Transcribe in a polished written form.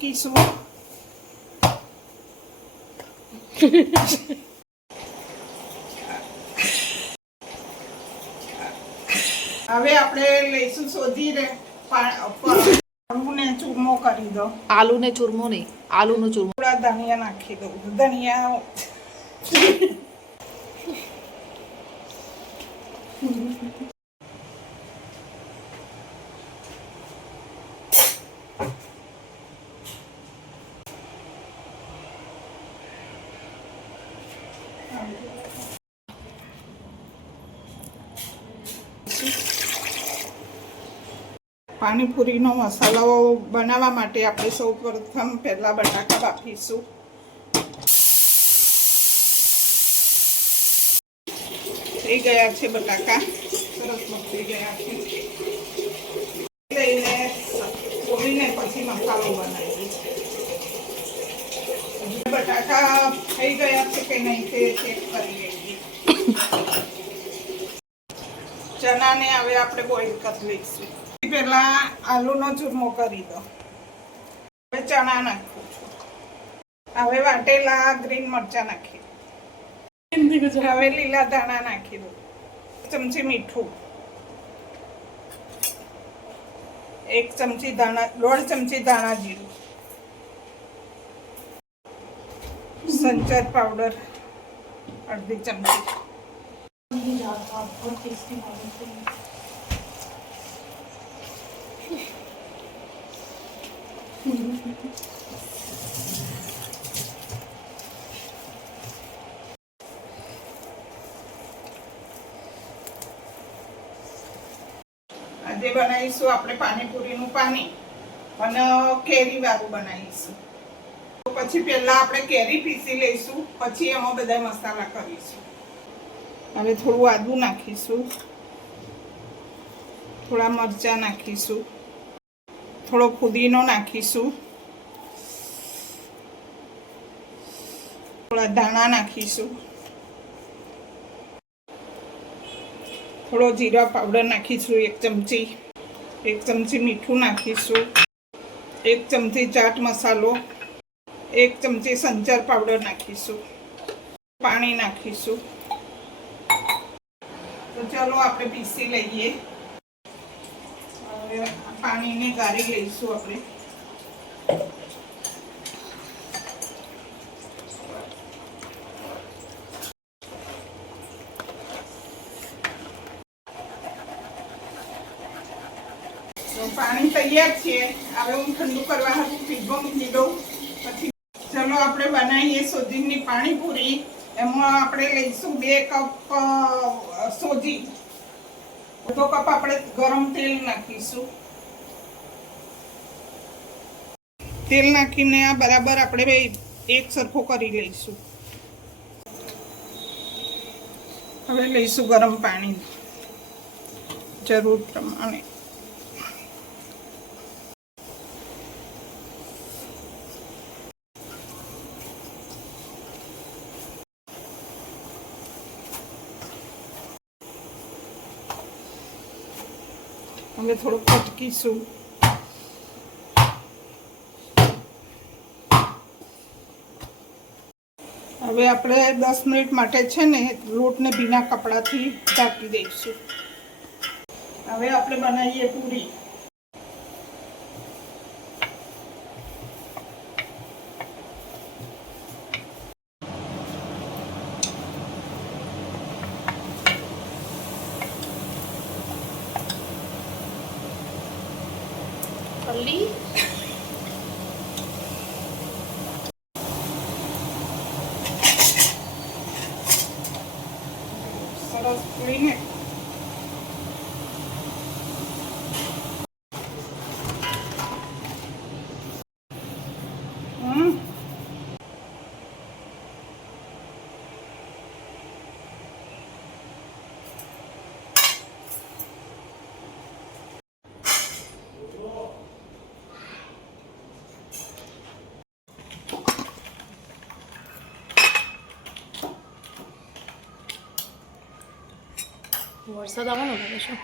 મૂકીશું. હવે આપણે લઈશું શોધીને આલુને ચૂરમો કરી દો. આલુને ચૂરમો નહીં, આલુનો ચૂરમો. થોડા ધનિયા નાખી દઉં. ધનિયા પાણીપુરીનો મસાલો બનાવવા માટે આપણે સૌ પ્રથમ પહેલા બટાકા બાફીશું. થઈ ગયા છે બટાકા, સરસ બફાઈ ગયા છે. લઈને ખોલીને પછી મસાલો બનાવીએ. બટાકા થઈ ગયા છે કે નહીં તે ચેક કરી લઈએ. ચણાને હવે આપણે બોઇલ કરી લઈશું. પહેલા આલુનો ચૂરમો કરી દો. હવે ચણા નાખું છું. હવે વાટેલા ગ્રીન મરચા નાખી દો. હવે લીલા ધાણા નાખી દો. 1 ચમચી મીઠું, 1 ચમચી ધાણા, 1.5 ચમચી ધાણા જીરું, સંચર પાવડર 1/2 ચમચી, આજે બનાવીશું આપણે પાણીપુરીનું પાણી અને કેરી વાળું બનાવીશું. તો પછી પહેલા આપણે કેરી પીસી લઈશું, પછી એમાં બધા મસાલા કરીશું. હવે થોડું આદુ નાખીશું, થોડા મરચાં નાખીશું, થોડો પુદીનો નાખીશું, થોડા ધાણા નાખીશું, થોડો જીરા પાવડર નાખીશું 1 ચમચી, 1 ચમચી મીઠું નાખીશું, 1 ચમચી ચાટ મસાલો, 1 ચમચી સંચર પાવડર નાખીશું, પાણી નાખીશું. તો ચાલો આપણે પીસી લઈએ. હવે પાણીને ગાળી લઈશું આપણે. પાણી તૈયાર છે. હવે હું ઠંડુ કરવા હારું ફ્રીજમાં મૂકી દઉં. પછી ચલો આપણે બનાવીએ સોજીની પાણીપુરી. એમાં આપણે લઈશું 2 કપ સોજી, અડધો કપ આપણે ગરમ તેલ નાખીશું. તેલ નાખીને આ બરાબર આપણે એક સરખો કરી લઈશું. હવે લઈશું ગરમ પાણી જરૂર પ્રમાણે. હવે થોડુંક પટકીશું. હવે આપણે 10 મિનિટ માટે છે ને લોટને ભીના કપડાથી ઢાંકી દઈશું. હવે આપણે બનાવીએ પૂરી. પલ્લી સરસ પૂરીને વરસાદ આવવાનો લાગે છે.